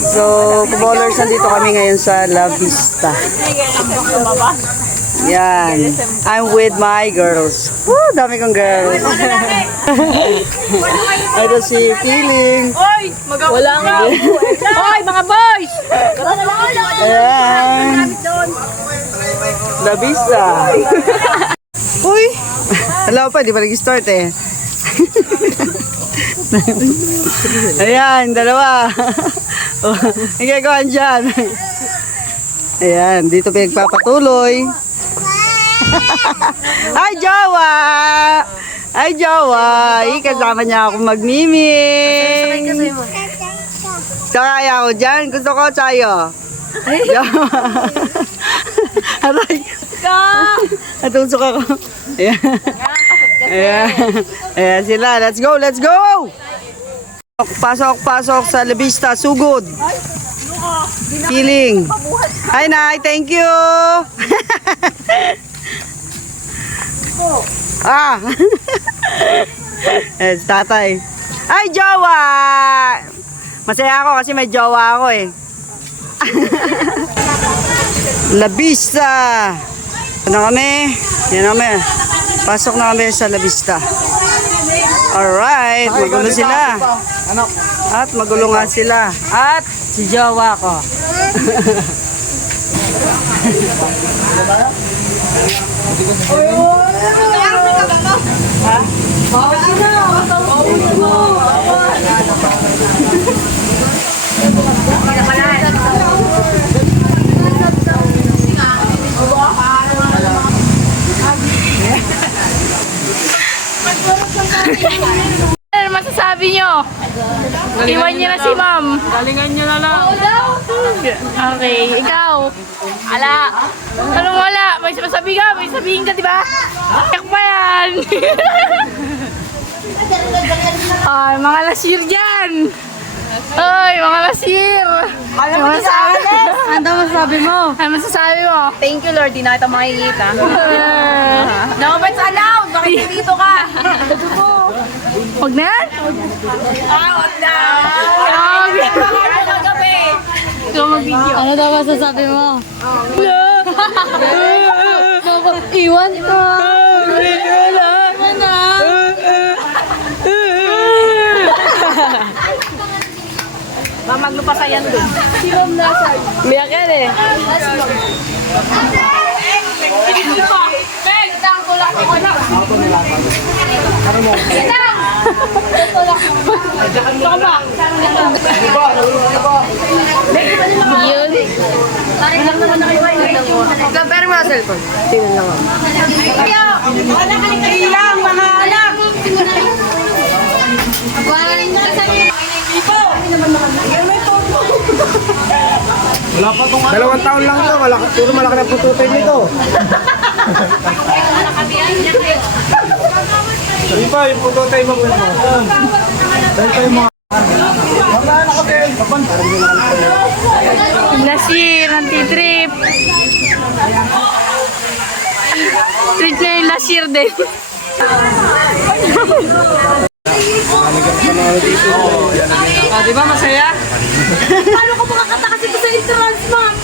So, ballers, nandito kami ngayon sa La Vista. Yan. I'm with my girls. Woo! Dami kong girls. Ito si Feeling. Wala nga. Hoy, mga boys! Ayan. La Vista. Uy! Alam pa, di pa nag-start eh. Ayan, dalawa. Oh, ang gagawin dyan. Ayan, dito pinagpapatuloy. Ay, Jawa! Ay, Jawa! Kasama niya ako magmiming. Sakaya ako dyan. Gusto ko sayo. Jawa. Aray. Atusok ako. Ayan. Ayan. Ayan sila. Let's go, let's go! Pasok sa La Vista. Sugod. Feeling. Hi, Nay. Thank you. Yes, tatay. Ay, jowa! Masaya ako kasi may jowa ako eh. La Vista. Ano kami? Yan kami. Pasok na kami sa La Vista. Alright, magulo sila. At magulo nga sila. At si jowa ko. Ano masasabi nyo? Iwan nyo na si ma'am. Galingan nyo na lang. Okay, ikaw. Ala. Anong wala? May sabi ka, may sabihin ka, di ba? Yak pa yan. Ay, mga lasir dyan. Ay, mga lasir. Ano masasabi mo? Ano masasabi mo? Thank you, Lord. Di na kita makikita. No, but allowed. Bakit dito ka? Huwag na yan? Out na! Ikaw mag-video. Ano daw masasabi mo? Iwan ko. Mamaglupa sa yan dun. Miyak yan eh. Yun. Pero mga cellphone. Tingnan lang ako. Ilang mga anak! Dalawang taon lang to, puro malaki na pututoy nito. Sabi pa, yung pututoy mo. Dahil pa yung mga... Lasir, anti-trip. Trip na yung lasir din. Di ba masaya? Paano ko makakatakas ito sa entrance, ma'am?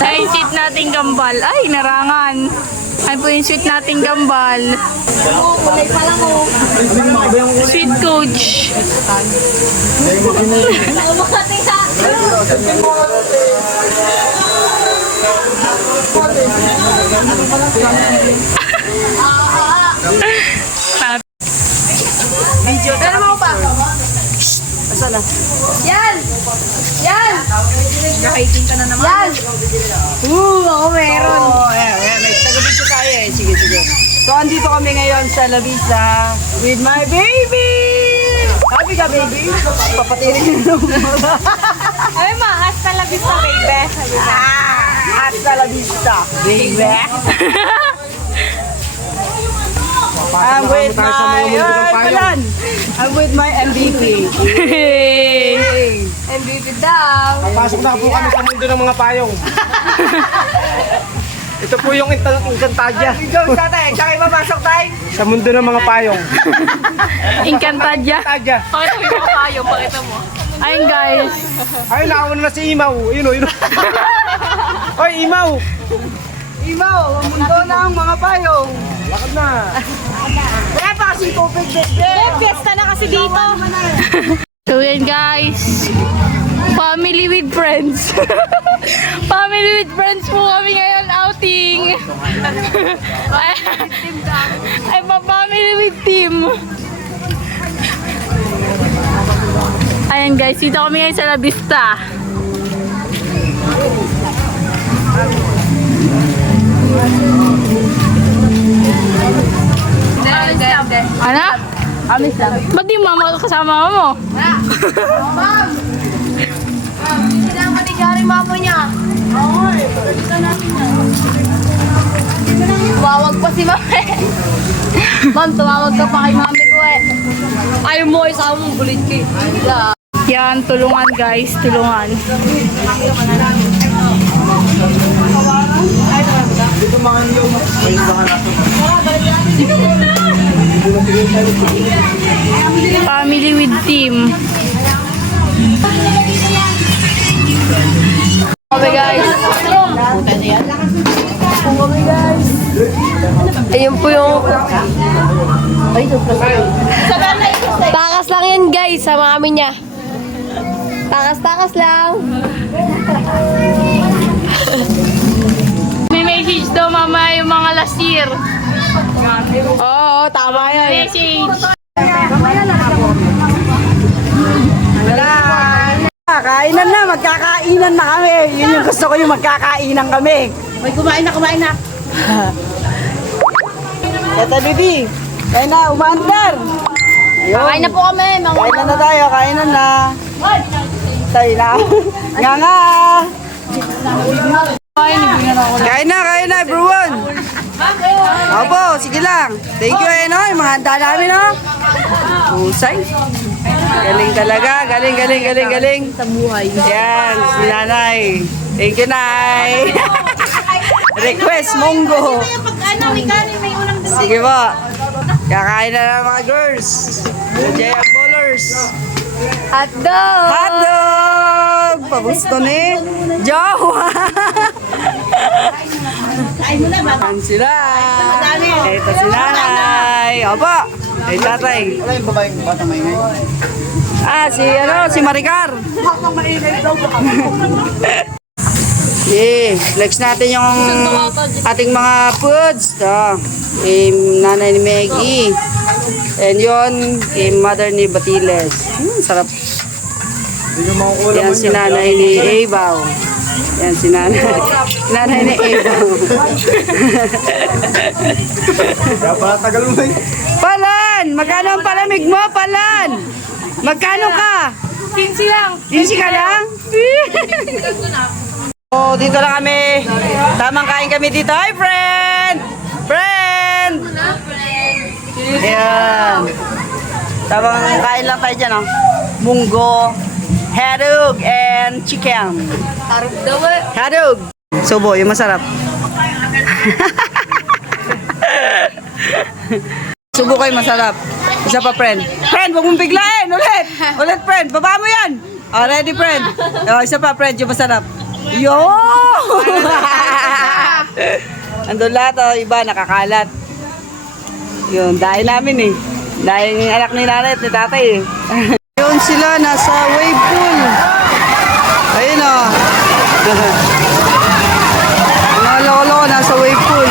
Sa yung sweet nating gambal. Ay, narangan. Ay po yung sweet nating gambal. Kulay pa lang oh. Sweet coach. Makati sa... Video Pero mo pa? Asa na? Yan! Yan! Nakahiting ka na naman. Yan! Ako meron. Oh, ayan. May taga-video tayo eh. Sige. So, andito kami ngayon sa La Vista with my baby! Happy ka, baby? Papatirin mo. Ay ma, hasta la vista, baby. Hasta La Vista, baby! I'm with my... I'm with my MVP. MVP daw. Pasok na po kami sa mundo ng mga payong. Ito po yung Encantadia. Go, tatay. Tsaka ipapasok tayo. Sa mundo ng mga payong. Encantadia. Encantadia. Pakita mo yung kayo, pakita mo. Ayun guys. Ay, nauna na si Imaw. Yun o, yun o. Oy, Imaw. Imaw, ang mundo ng mga payong. Lakad na. Kaya pa kasi tubig, bebe. Fiesta na kasi dito. So yan guys. Family with friends. Family with friends po kami ngayon outing. Ay pa-family with team. Ayan guys, dito kami ngayon sa La Vista. Ano? Amis lang. Ba't di mama kasama mo? Sinama ni Gary mama niya. Tumawag pa si mama eh. Ma'am, tumawag ka pa kay mami ko eh. Ayaw mo isama mong bulit ka eh. Yan, tulungan guys, tulungan. Family with team. Okay guys. Ayun po yung... Takas lang yan guys sa mami niya. Takas lang. May message daw mama yung mga last year. Oo, tama yan. Message. Kainan na, magkakainan na kami. Yun yung gusto ko, yung magkakainan kami. May kumain na. Teta Bibi, kain na, umaandar. Kain na po kami. Kainan na tayo, kainan na. Tayo na. Nga nga. Kain na everyone. Opo, sige lang. Thank you, yung mga handa namin, Husay. Galing talaga, galing. Sa buhay. Yan, si Nanay. Thank you, Nay. Request, Monggo. Sige po. Kakain na ng mga girls. Jaya Bowlers. Hotdog! Hotdog! Pabusto ni Jowa. Yan sila. Ito si Nanay. Opo. Ay, tatay. Wala yung babaeng bata maingay. Si Maricar. Flex natin yung ating mga foods. Nanay ni Maggie. And yun, kay mother ni Batiles. Sarap. Hindi nyo makukulam Yan si nanay ni Ebaw. Yan si nanay. Nanay ni Ebaw. Kaya pala tagal mo eh. Palan! Magkano ang palamig mo, Palan? Magkano ka? 15 lang. 15 ka lang? Oh, dito lang kami. Tamang kain kami dito. Hi, friend! Friend! Ayan. Tamang kain lang tayo dyan, Munggo, hadog, and chicken. Harap daw eh. Hadog! Subo, yung masarap. Subo kayo masarap. Isa pa, friend. Friend, huwag mong biglain. Ulit. Ulit, friend. Baba mo yan. Oh, ready, friend. Oh, isa pa, friend. Yung masarap. Yo! Andun lahat, iba, nakakalat. Yun, dahil namin eh. Dahil yung anak ni nanay at ni tatay eh. Yun sila, nasa wave pool. Ayun Mga lolo, nasa wave pool.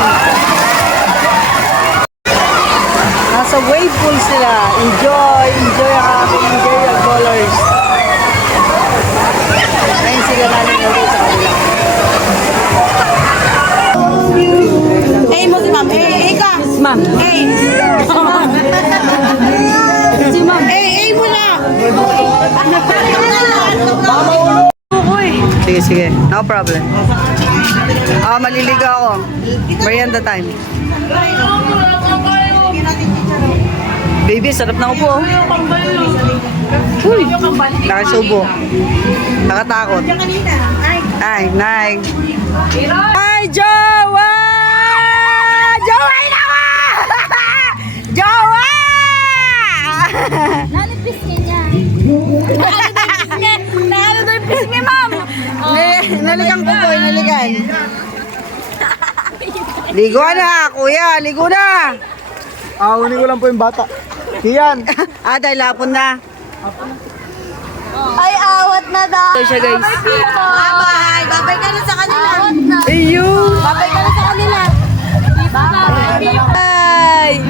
Nasa wave pool sila. Enjoy ang enjoy ang bowlers. Ayun sila namin ulit sa kanila. Hey mo si ma'am. Hey ka. Ma'am. Hey. Si ma'am. Hey mo na. Sige. No problem. Maliligo ako. Merienda time. Baby, sarap na upo. Uy, nakasubo. Nakatakot. Ay, Nay. Ay, Jowa! Jowa! Nalipis niya. Naano daw yung pis niya, ma'am? Naligan ko po, naligan. Ligo na, kuya, ligo na. Huni ko lang po yung bata. Kian. Dahil hapon na. Ay, awat na daw. Ito siya, guys. Bye-bye. Babay ka na sa kanila. Awat na. Ayun. Babay ka na sa kanila. Bye. Ay.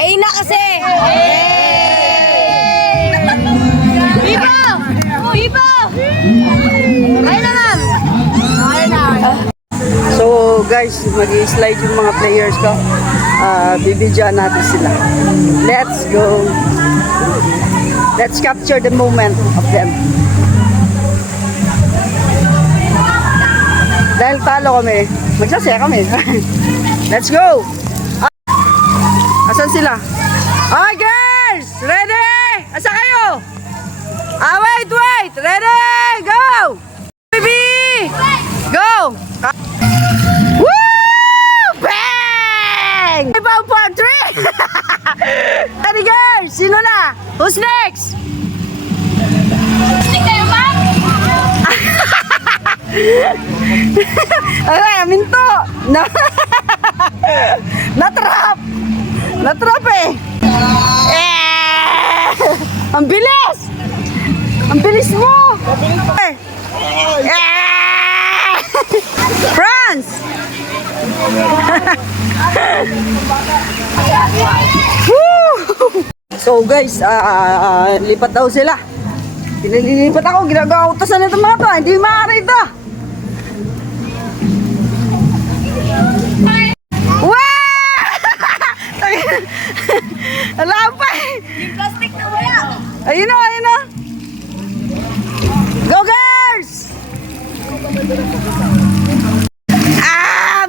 Eh na kasi! Bibo! Bibo! Ayun na ma'am! Ayun na. So guys, mag-slide yung mga players ko. Bibidyoan natin sila. Let's go. Let's capture the moment of them. Dahil talo kami, magsasaya kami. Let's go! Asan sila? Hi girls! Ready? Asa kayo? Wait! Ready? Go! Baby! Go! Woo! Bang! Ibang part 3! Ready girls! Sino na? Who's next? Stick kayo, ma'am! Ay, minto! Natrap! Natrap eh! Ang bilis! Ang bilis mo! France! Woo! So guys, lipat daw sila. Pinalilipat ako, ginagawa ko tasan nito mga to. Hindi maaari ito. Wala pa eh. Yung plastic na wala. Ayun na. Go girls!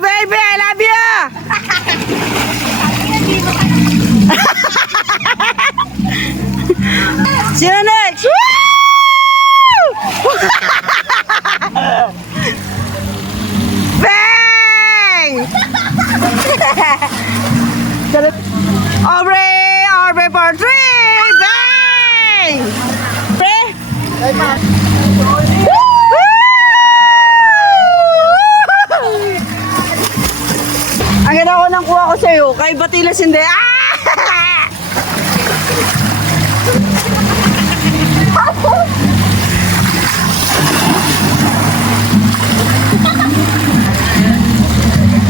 Baby, I love you! Sino next? Woo! Bang! Aubrey for 3! Bang! Pre! Ang ganda ko nang kuha ko sa'yo, kay Batilas hindi.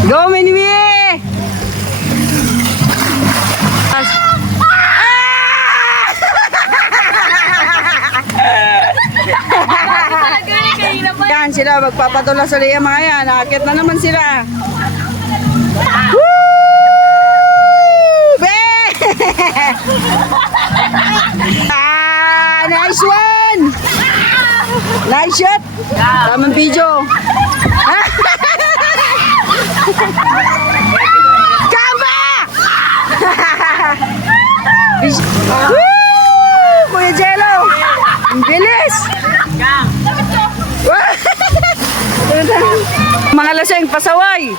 Go, Minimi! Yan sila, magpapatula sa liya mga yan. Nakakit na naman sila. Woo! Bang! Nice one! Nice shot! Tamang video. Kamba! Woo! Kuya Jello! Ang bilis! Mga laseng, pasaway!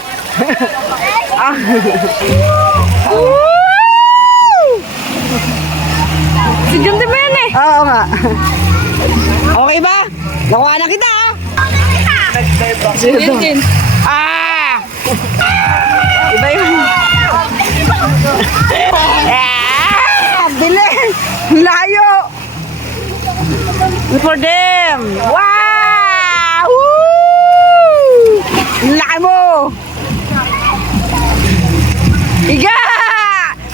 Si John de Mene. Oo nga. Okay ba? Nakuha na kita, oh! Yun. Iba yun. Bilis! Layo! For them! Wow! Woo! Laki mo! Iga!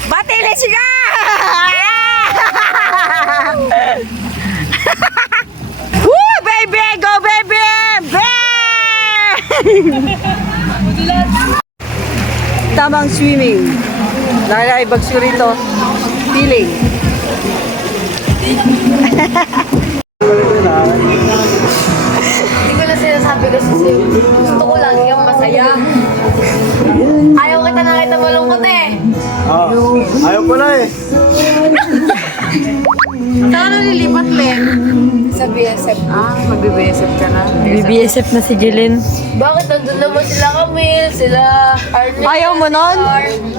Batilis iga! Woo! Baby! Go baby! Bang! Tamang swimming. Nakakaibag siya rito. Feeling. Hindi ko na sinasabi kasi sa'yo. Gusto ko lang yung masaya. Ayaw kita malungkot eh. Ayaw pala eh. Saan nililipat, Len? Sa BSF. Magbe-BSF ka na. BBSF na si Jeline. Bakit nandun naman sila Camille, sila Arnel? Ayaw mo nun?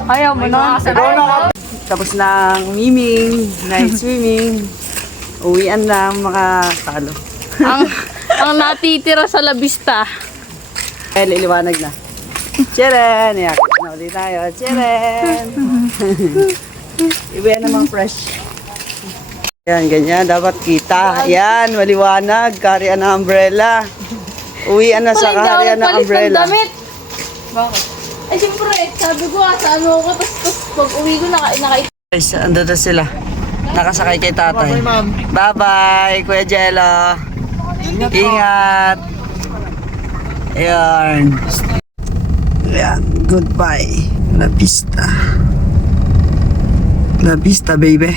Ayaw mo nun? Tapos na ang miming, night swimming. Uwian na ang mga talo. ang natitira sa labista. Eh, liliwanag na. Cheren! Yakit na ulit tayo. Cheren! Iba yan naman fresh. Yan, ganyan. Dapat kita. Yan, maliwanag. Karian ng umbrella. Uwian na sa karian ng umbrella. Bakit? Ay, siyempre, sabi ko sa ano ko, tapos pag uwi ko, Guys, andun na sila. Nakasakay kay tatay. Bye-bye, Kuya Jello. Ingat. Ayan. Ayan, goodbye. La vista. La vista, baby.